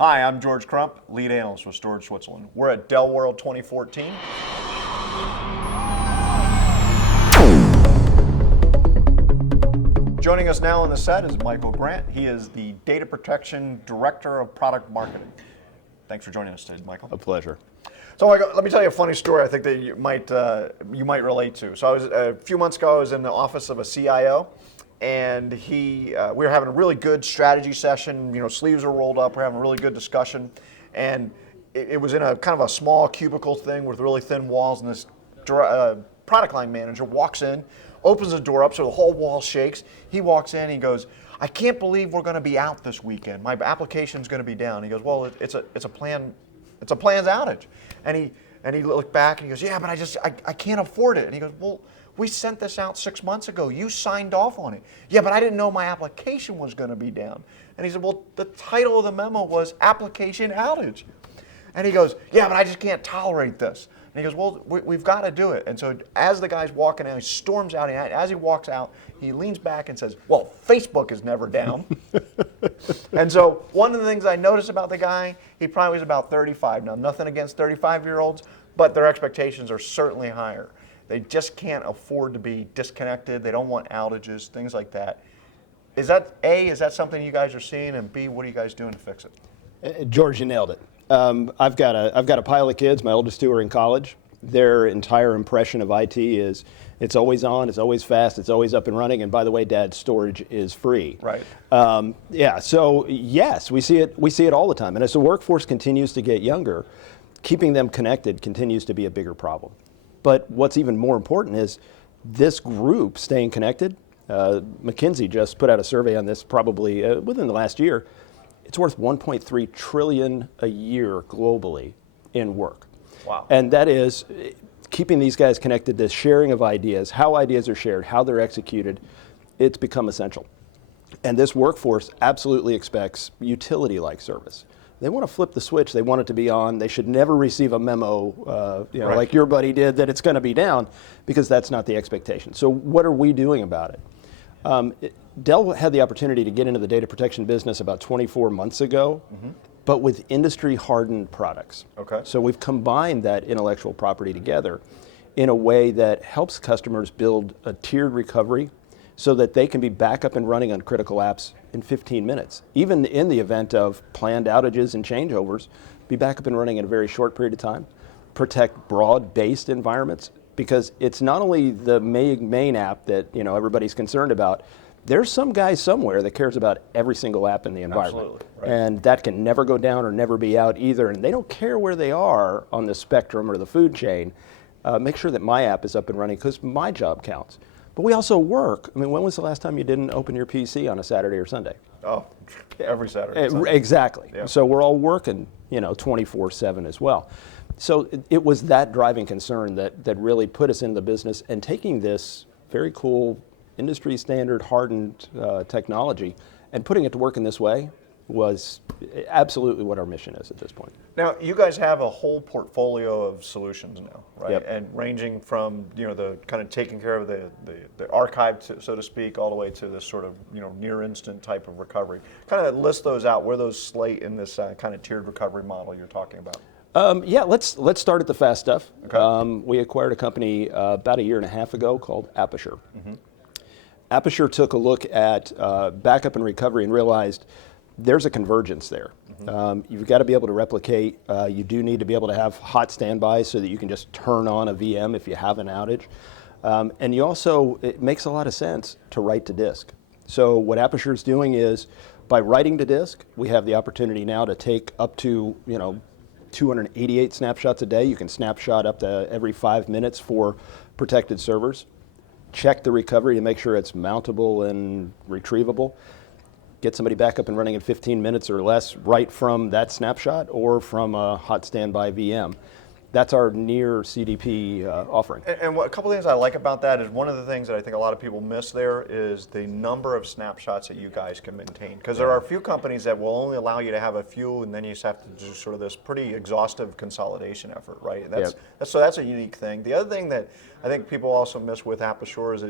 Hi, I'm George Crump, lead analyst with Storage Switzerland. We're at Dell World 2014. Joining us now on the set is Michael Grant. He is the Data Protection Director of Product Marketing. Thanks for joining us today, Michael. A pleasure. So, Michael, let me tell you a funny story I think that you might relate to. So, a few months ago, I was in the office of a CIO, and we were having a really good strategy session. You know, sleeves are rolled up. We're having a really good discussion, and it was in a kind of a small cubicle thing with really thin walls. And this product line manager walks in, opens the door up so the whole wall shakes. He walks in, he goes, "I can't believe we're going to be out this weekend. My application's going to be down." He goes, "Well, it's a planned outage." And he looked back and he goes, "Yeah, but I can't afford it." And he goes, "Well, we sent this out 6 months ago. You signed off on it." "Yeah, but I didn't know my application was going to be down." And he said, "Well, the title of the memo was application outage." And he goes, "Yeah, but I just can't tolerate this." And he goes, "Well, we've got to do it." And so as the guy's walking out, he storms out. And as he walks out, he leans back and says, "Well, Facebook is never down." And so one of the things I noticed about the guy, he probably was about 35. Now, nothing against 35-year-olds, but their expectations are certainly higher. They just can't afford to be disconnected. They don't want outages, things like that. Is that something you guys are seeing? And B, what are you guys doing to fix it? George, you nailed it. I've got a pile of kids. My oldest two are in college. Their entire impression of IT is it's always on, it's always fast, it's always up and running. And by the way, Dad, storage is free. Right. Yeah. So yes, we see it all the time. And as the workforce continues to get younger, keeping them connected continues to be a bigger problem. But what's even more important is this group staying connected. McKinsey just put out a survey on this probably within the last year. It's worth $1.3 trillion a year globally in work. Wow. And that is keeping these guys connected, this sharing of ideas, how ideas are shared, how they're executed, it's become essential. And this workforce absolutely expects utility-like service. They want to flip the switch, they want it to be on, they should never receive a memo Right. like your buddy did that it's going to be down, because that's not the expectation. So what are we doing about it? Dell had the opportunity to get into the data protection business about 24 months ago, but with industry-hardened products. Okay. So we've combined that intellectual property together in a way that helps customers build a tiered recovery so that they can be back up and running on critical apps in 15 minutes. Even in the event of planned outages and changeovers, be back up and running in a very short period of time. Protect broad-based environments, because it's not only the main app that everybody's concerned about. There's some guy somewhere that cares about every single app in the environment. Absolutely, right. And that can never go down or never be out either. And they don't care where they are on the spectrum or the food chain. Make sure that my app is up and running, because my job counts. But we also work. I mean, when was the last time you didn't open your PC on a Saturday or Sunday? Oh, every Saturday. Sunday. Exactly. Yeah. So we're all working 24/7 as well. So it was that driving concern that really put us into the business, and taking this very cool industry standard hardened technology and putting it to work in this way was absolutely what our mission is at this point. Now, you guys have a whole portfolio of solutions now, right? Yep. And ranging from the kind of taking care of the archive, so to speak, all the way to this sort of near instant type of recovery. Kind of list those out, where those slate in this kind of tiered recovery model you're talking about. Yeah, let's start at the fast stuff. Okay. We acquired a company about 1.5 years ago called Aperture. Aperture took a look at backup and recovery and realized there's a convergence there. You've got to be able to replicate. You do need to be able to have hot standby so that you can just turn on a VM if you have an outage. And you also, it makes a lot of sense to write to disk. So what Aperture is doing is, by writing to disk, we have the opportunity now to take up to 288 snapshots a day. You can snapshot up to every 5 minutes for protected servers. Check the recovery to make sure it's mountable and retrievable. Get somebody back up and running in 15 minutes or less right from that snapshot or from a hot standby VM. That's our near CDP offering. And a couple of things I like about that is, one of the things that I think a lot of people miss there is the number of snapshots that you guys can maintain. Because there are a few companies that will only allow you to have a few, and then you just have to do sort of this pretty exhaustive consolidation effort, right? So that's a unique thing. The other thing that I think people also miss with Aperture is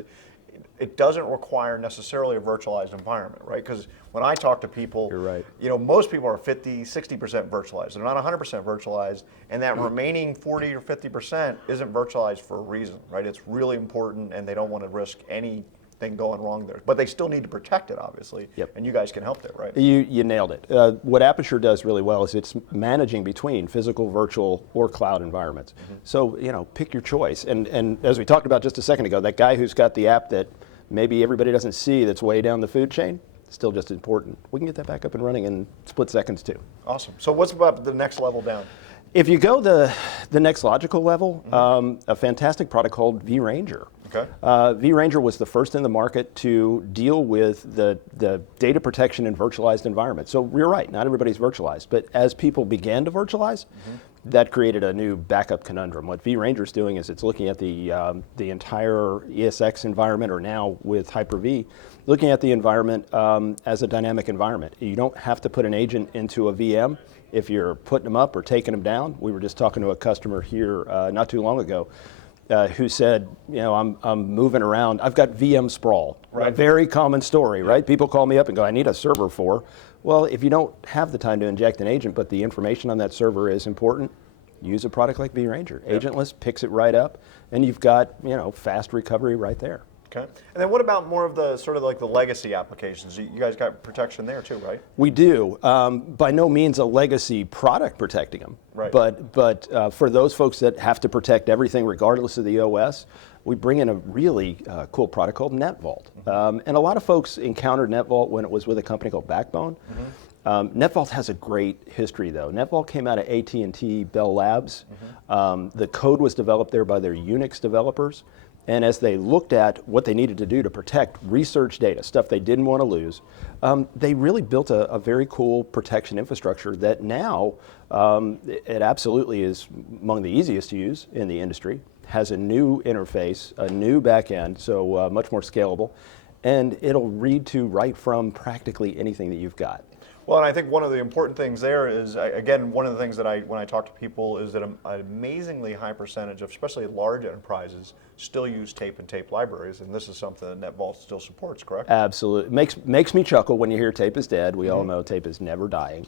it doesn't require necessarily a virtualized environment, right? Because when I talk to people, You're right. Most people are 50, 60% virtualized. They're not 100% virtualized, and that remaining 40 or 50% isn't virtualized for a reason, right? It's really important, and they don't want to risk anything going wrong there. But they still need to protect it, obviously, Yep. and you guys can help there, right? You nailed it. What Aperture does really well is it's managing between physical, virtual, or cloud environments. So, pick your choice. And as we talked about just a second ago, that guy who's got the app that maybe everybody doesn't see that's way down the food chain, still just as important. We can get that back up and running in split seconds too. Awesome. So what's about the next level down? If you go the next logical level, a fantastic product called vRanger. Okay. vRanger was the first in the market to deal with the data protection in virtualized environments. So you're right, not everybody's virtualized, but as people began to virtualize, that created a new backup conundrum. What vRanger's doing is it's looking at the entire ESX environment, or now with Hyper-V, looking at the environment as a dynamic environment. You don't have to put an agent into a VM if you're putting them up or taking them down. We were just talking to a customer here not too long ago who said, I'm moving around. I've got VM sprawl. Right. A very common story, right? People call me up and go, I need a server for. Well, if you don't have the time to inject an agent, but the information on that server is important, use a product like vRanger. Agentless, picks it right up, and you've got fast recovery right there. Okay. And then what about more of the sort of like the legacy applications? You guys got protection there too, right? We do. By no means a legacy product protecting them. Right. But for those folks that have to protect everything regardless of the OS, we bring in a really cool product called NetVault. And a lot of folks encountered NetVault when it was with a company called Backbone. NetVault has a great history though. NetVault came out of AT&T Bell Labs. The code was developed there by their Unix developers. And as they looked at what they needed to do to protect research data, stuff they didn't want to lose, they really built a very cool protection infrastructure that now it absolutely is among the easiest to use in the industry, has a new interface, a new back end, so much more scalable, and it'll read to write from practically anything that you've got. Well, and I think one of the important things there is, again, one of the things that when I talk to people is that an amazingly high percentage of, especially large enterprises, still use tape and tape libraries, and this is something that NetVault still supports, correct? Absolutely. Makes me chuckle when you hear tape is dead. We all know tape is never dying.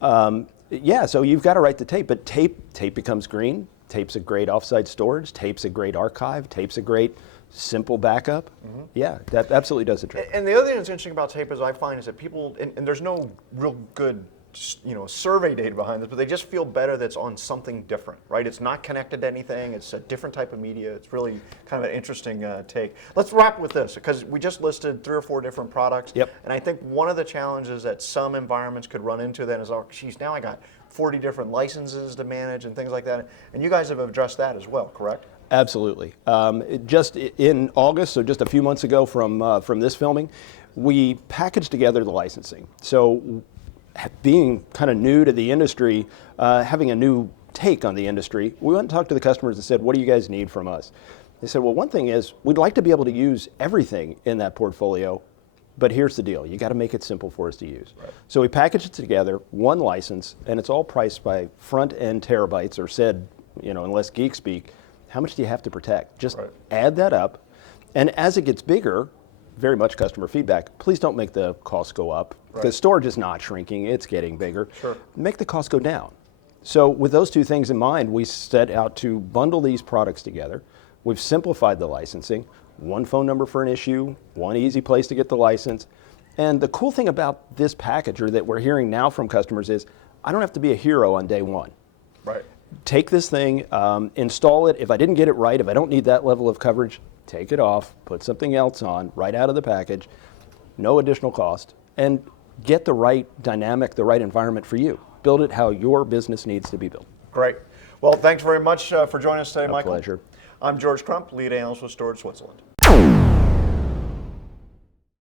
Right. Yeah, so you've got to write the tape, but tape becomes green. Tape's a great offsite storage. Tape's a great archive. Tape's a great simple backup. Yeah, that absolutely does the trick. And the other thing that's interesting about tape is I find is that people, and there's no real good survey data behind this, but they just feel better that's on something different, right? It's not connected to anything. It's a different type of media. It's really kind of an interesting take. Let's wrap with this, because we just listed 3 or 4 different products. Yep. And I think one of the challenges that some environments could run into then is, oh, geez, now I got 40 different licenses to manage and things like that. And you guys have addressed that as well, correct? Absolutely. Just in August, so just a few months ago from this filming, we packaged together the licensing. So being kind of new to the industry, having a new take on the industry, we went and talked to the customers and said, what do you guys need from us? They said, well, one thing is we'd like to be able to use everything in that portfolio, but here's the deal. You got to make it simple for us to use. Right. So we packaged it together, one license, and it's all priced by front-end terabytes, or said, unless geek speak, how much do you have to protect? Just add that up, and as it gets bigger, very much customer feedback, please don't make the cost go up, because storage is not shrinking, it's getting bigger. Sure. Make the cost go down. So with those two things in mind, we set out to bundle these products together. We've simplified the licensing, one phone number for an issue, one easy place to get the license. And the cool thing about this package, or that we're hearing now from customers, is I don't have to be a hero on day one. Right. Take this thing, install it. If I didn't get it right, if I don't need that level of coverage, take it off, put something else on right out of the package, no additional cost, and get the right dynamic, the right environment for you. Build it how your business needs to be built. Great. Well, thanks very much for joining us today, Michael. A pleasure. I'm George Crump, lead analyst with Storage Switzerland.